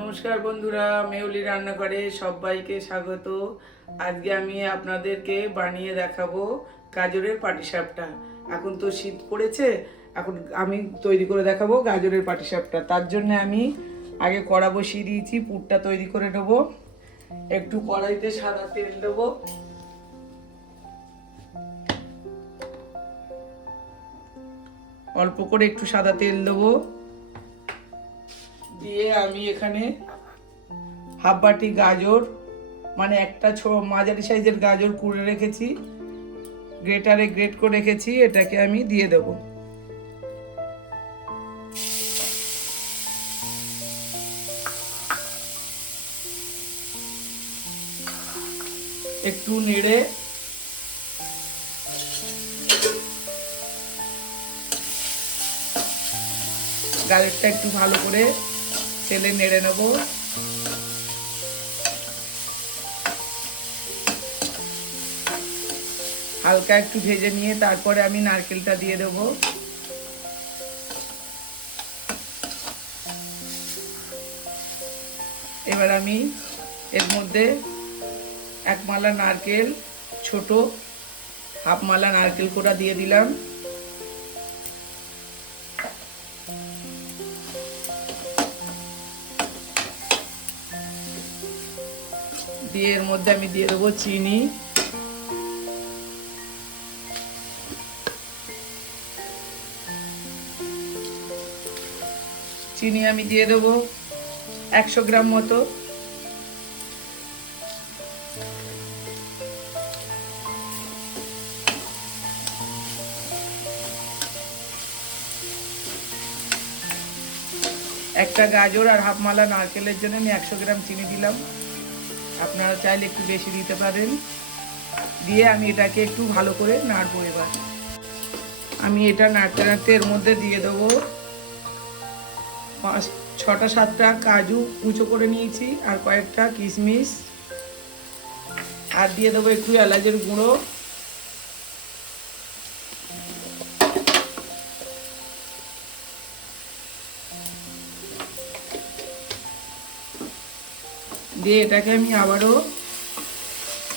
নমস্কার বন্ধুরা, মেউলি রান্নাঘরে সবাইকে স্বাগত। আজকে আমি আপনাদেরকে বানিয়ে দেখাবো গাজরের পাটিসাপটা। এখন তো শীত পড়েছে, এখন আমি তৈরি করে দেখাবো গাজরের পাটিসাপটা। তার জন্য আমি আগে কড়া বসিয়ে দিয়েছি, পুরটা তৈরি করে নেবো। একটু কড়াইতে সাদা তেল দেবো, অল্প করে একটু সাদা তেল দেবো। দিয়ে আমি এখানে হাফ বাটি গাজর, মানে একটা মাঝারি সাইজের গাজর কুড়ে রেখেছি, গ্রেটারে গ্রেট করে রেখেছি, এটাকে আমি দিয়ে দেব। একটু নেড়ে গাজরটা একটু ভালো করে তেলে নেড়ে নেব। হালকা একটু ভেজে নিয়ে তারপরে আমি নারকেলটা দিয়ে দেব। এবার আমি এর মধ্যে এক মালা নারকেল, ছোট হাফ মালা নারকেল কোড়া দিয়ে দিলাম। দিয়ে এর মধ্যে আমি দিয়ে দেবো চিনি, আমি দিয়ে দেবো 100 গ্রাম মতো। একটা গাজর আর হাফ মালা নারকেলের জন্য আমি 100 গ্রাম চিনি দিলাম, আপনারা চাইলে একটু বেশি দিতে পারেন। দিয়ে আমি এটাকে একটু ভালো করে নাড়বো। এবার আমি এটা নাড়তে নাড়তে এর মধ্যে দিয়ে দেবো 6-7টা কাজু কুচো করে নিয়েছি, আর কয়েকটা কিশমিশ, আর দিয়ে দেবো একটু এলাচের গুঁড়ো। দিয়ে এটাকে আমি আবারও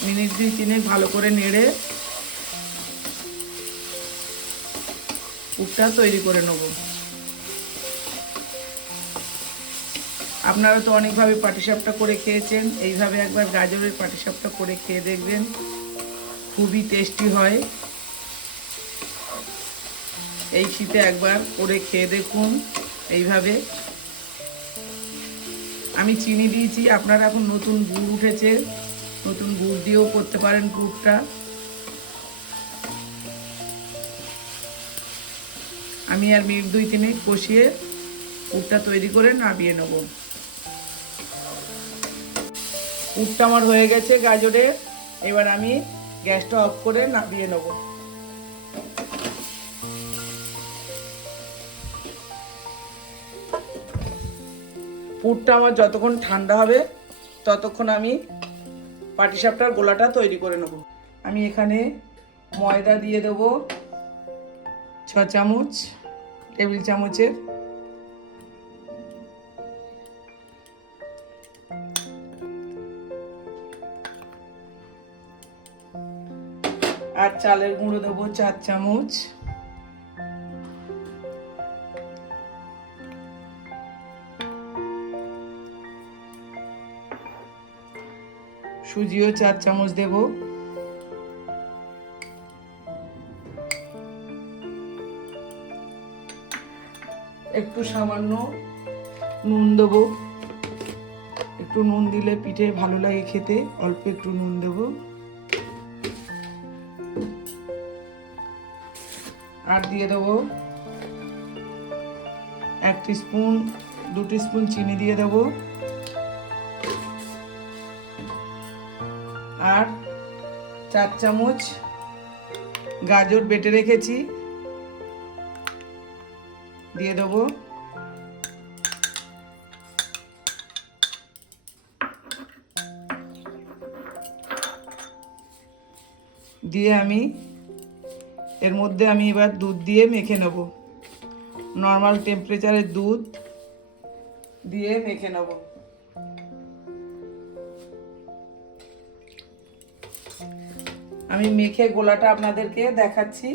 মিনিট 2-3 ভালো করে নেড়ে পুরটা তৈরি করে নেব। আপনারা তো অনেকভাবে পাটিসাপটা করে খেয়েছেন, এইভাবে একবার গাজরের পাটিসাপটা করে খেয়ে দেখবেন, খুবই টেস্টি হয়। এই শীতে একবার করে খেয়ে দেখুন এইভাবে। আমি চিনি দিয়েছি, আপনারা এখন নতুন গুড় উঠেছে, নতুন গুড় দিয়েও করতে পারেন পুরটা। আমি আর মিনিট 2-3 কষিয়ে পুরটা তৈরি করে নামিয়ে নেব। পুরটা আমার হয়ে গেছে গাজরের। এবার আমি গ্যাসটা অফ করে নামিয়ে নেব। পুরটা আমার যতক্ষণ ঠান্ডা হবে ততক্ষণ আমি পাটিসাপটার গোলাটা তৈরি করে নেব। আমি এখানে ময়দা দিয়ে দেব 6 চামচ, টেবিল চামচের। আর চালের গুঁড়ো দেবো 4 চামচ। সুজিও 4 চামচ দেব। একটু সামান্য নুন দেবো, একটু নুন দিলে পিঠে ভালো লাগে খেতে, অল্প একটু নুন দেব। আর দিয়ে দেবো 1 টিস্পুন 2 টিস্পুন চিনি দিয়ে দেবো, আর 4 চামচ গাজর বেটে রেখেছি দিয়ে দেবো। দিয়ে আমি এর মধ্যে আমি এবার দুধ দিয়ে মেখে নেব। নর্মাল টেম্পারেচারে দুধ দিয়ে মেখে নেব। আমি মেখে গোলাটা আপনাদেরকে দেখাচ্ছি।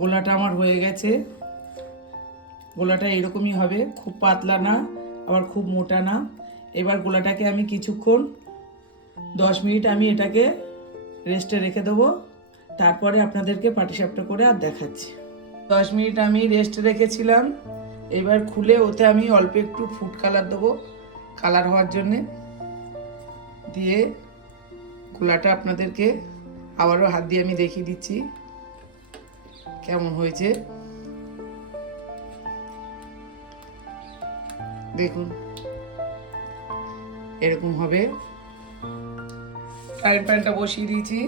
গোলাটা আমার হয়ে গেছে। গোলাটা এরকমই হবে, খুব পাতলা না আবার খুব মোটা না। এবার গোলাটাকে আমি কিছুক্ষণ 10 মিনিট আমি এটাকে রেস্টে রেখে দেবো, তারপরে আপনাদেরকে পাটিসাপটা করে আর দেখাচ্ছি। 10 মিনিট আমি রেস্টে রেখেছিলাম। এবার খুলে ওতে আমি অল্প একটু ফুড কালার দেবো, কালার হওয়ার জন্যে। দিয়ে গোলাটা আপনাদেরকে আবারও হাত দিয়ে আমি দেখিয়ে দিচ্ছি কেমন হয়েছে। দেখুন এরকম হবে। ফ্রাইং প্যানটা বসিয়ে দিয়েছি,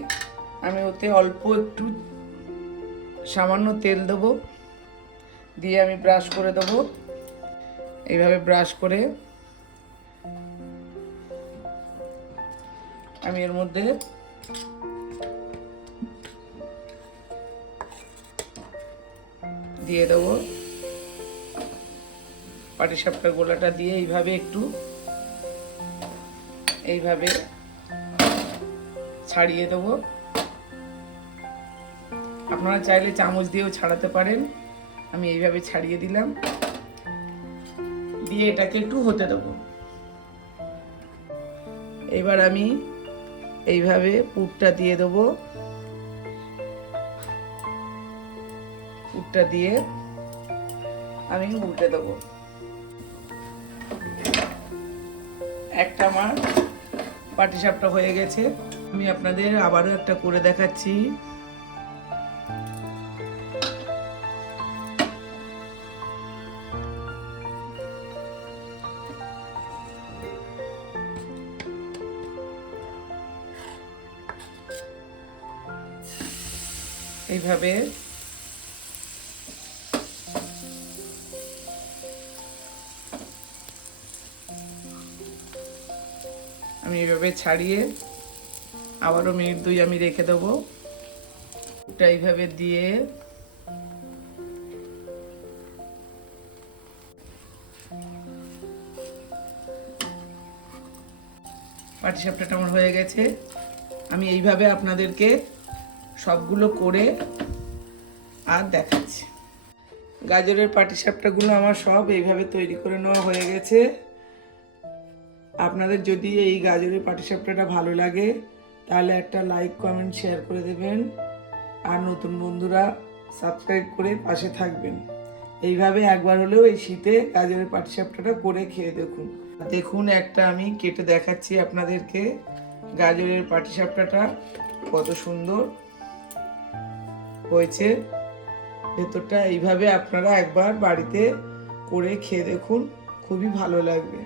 আমি ওতে অল্প একটু সামান্য তেল দেবো, দিয়ে আমি ব্রাশ করে দেবো। এইভাবে ব্রাশ করে আমি এর মধ্যে দিয়ে দেবো পাটিসাপটার গোলাটা, দিয়ে এইভাবে একটু এইভাবে ছাড়িয়ে দেবো। আপনারা চাইলে চামচ দিয়েও ছাড়াতে পারেন। আমি এইভাবে ছাড়িয়ে দিলাম, দিয়ে এটাকে একটু হতে দেবো। এবার আমি এইভাবে পুরটা দিয়ে দেবো। পুরটা দিয়ে আমি উল্টে দেবো। একটা আমার পাটিসাপটা হয়ে গেছে। আমি আপনাদের আবারও একটা করে দেখাচ্ছি। এইভাবে আমি এইভাবে ছাড়িয়ে আবারও মিনিট 2 আমি রেখে দেবো। ওটা এইভাবে দিয়ে পাটিসাপটাটা আমার হয়ে গেছে। আমি এইভাবে আপনাদেরকে সবগুলো করে আর দেখাচ্ছি। গাজরের পাটিসাপটাগুলো আমার সব এইভাবে তৈরি করে নেওয়া হয়ে গেছে। আপনাদের যদি এই গাজরের পাটিসাপটাটা ভালো লাগে তাহলে একটা লাইক কমেন্ট শেয়ার করে দেবেন, আর নতুন বন্ধুরা সাবস্ক্রাইব করে পাশে থাকবেন। এইভাবে একবার হলেও এই শীতে গাজরের পাটিসাপটাটা করে খেয়ে দেখুন। দেখুন একটা আমি কেটে দেখাচ্ছি আপনাদেরকে গাজরের পাটিসাপটাটা কত সুন্দর হয়েছে। ভেতরটা এইভাবে আপনারা একবার বাড়িতে করে খেয়ে দেখুন, খুবই ভালো লাগবে।